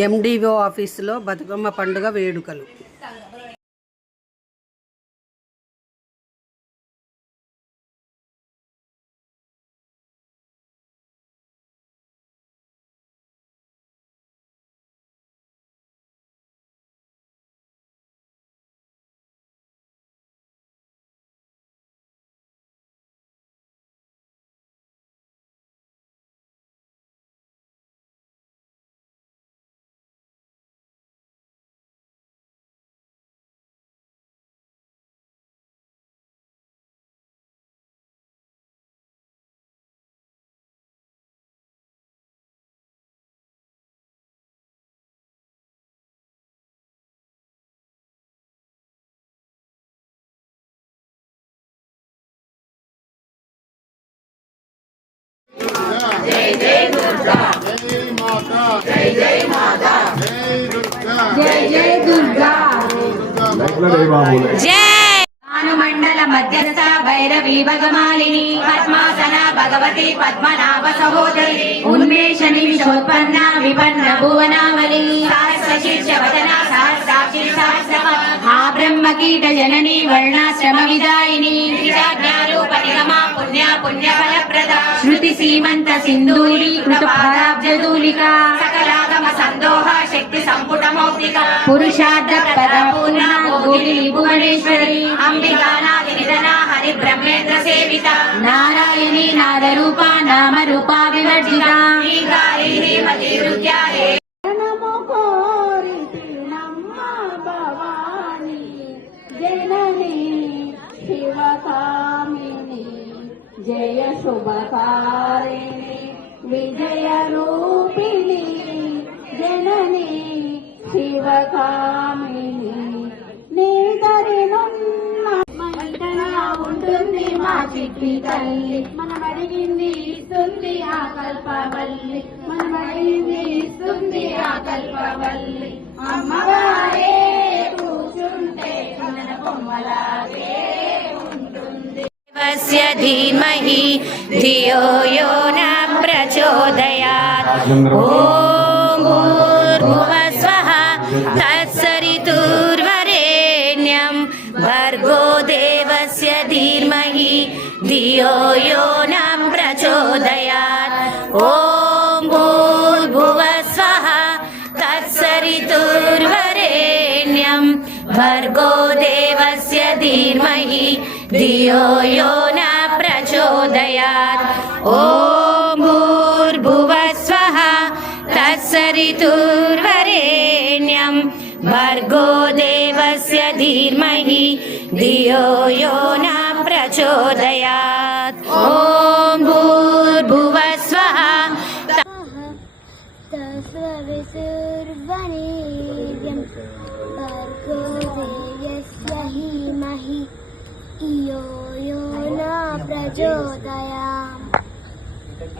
MDO ఆఫీసులో బతుకమ్మ పండుగ వేడుకలు. जय जय दुर्गा, जय माता, जय जय माता, जय दुर्गा, जय जय दुर्गा, जय मंडल मध्यस्थ भैरवी भगमालिनी पद्मासन भगवती पद्मनाभ सहोदरी उन्मेष निमिषोत्पन्ना विपन्न भुवनावली सहस्रशीर्ष वदना सहस्राक्षी सहस्रहा ब्रह्म कीट जननी वर्णाश्रम विदायिनी ज्ञारूप निगमा पुण्य पुण्य फलप्रदा श्रुति सीमंत सिंधूरी कृतपादाब्जदूलिका सकलागम संदोह शक्ति संपुट मौक्तिका पुरुषार्थ प्रद पूर्णा गोगिनी भुवनेश्वरी अंबिका नादि निधना हरि ब्रह्मेंद्र सेविता नारायणी नाद रूपा नाम रूपा विवर्जिता ईगारी श्रीमती रुद्याये नमो कोरिति नम्मा भवानी जननी शिवकामिनी जय शुभकारिणी विजय रूपिणी जननी शिवकामिनी ఉంటుంది మా చిట్టి తల్లి మనం అడిగింది ఇస్తుంది ఆ కల్పవల్లి మనం అడిగింది ఇస్తుంది ఆ కల్పవల్లి అమ్మవారే కూర్చుంటే మన బొమ్మలాగే ఉంటుంది దేవస్య ధీమహి ధియో యో న ప్రచోదయాత్ ఓం భూర్భువః స్వః తత్సవితుర్వరేణ్యం భర్గో దేవస్య ధీమహి ధియో యో న ప్రచోదయాత్ ఓం భూర్భువః స్వః తత్సవితుర్వరేణ్యం భర్గో దేవస్య ధీమహి ధియో యో న ప్రచోదయాత్ ఓం భూర్భువః స్వః తత్సవితుర్వరేణ్యం భర్గో దేవస్య ధీమహి ధియో యో న ప్రచోదయాత్ ఓం భూర్భువః స్వః తత్సవితుర్వరేణ్యం భర్గో దేవస్య ధీమహి ధియో యో న ప్రచోదయాత్